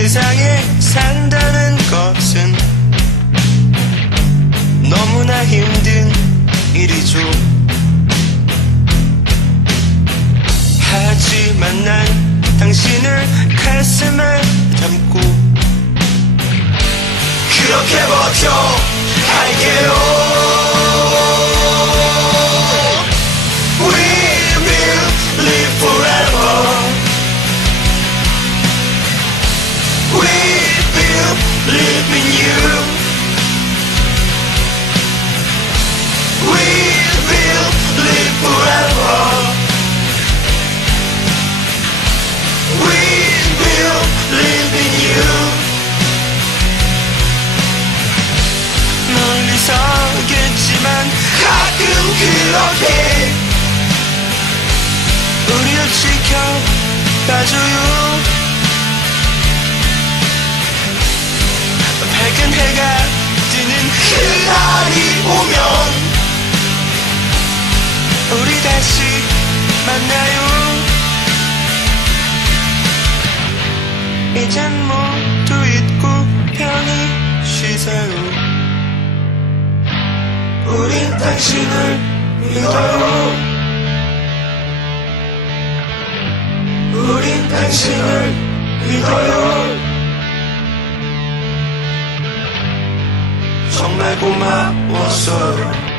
세상에 산다는 것은 너무나 힘든 일이죠. 하지만 난 당신을 가슴에 담고 그렇게 버텨 할게요. In you. We will live forever. We will live in you. 멀리서겠지만 가끔 그렇게 우리를 지켜봐줘요. 해가 뜨는 그날이 오면 우리 다시 만나요. 이젠 모두 잊고 편히 쉬세요. 우린 당신을 믿어요. 우린 당신을 믿어요 정말 고마웠어요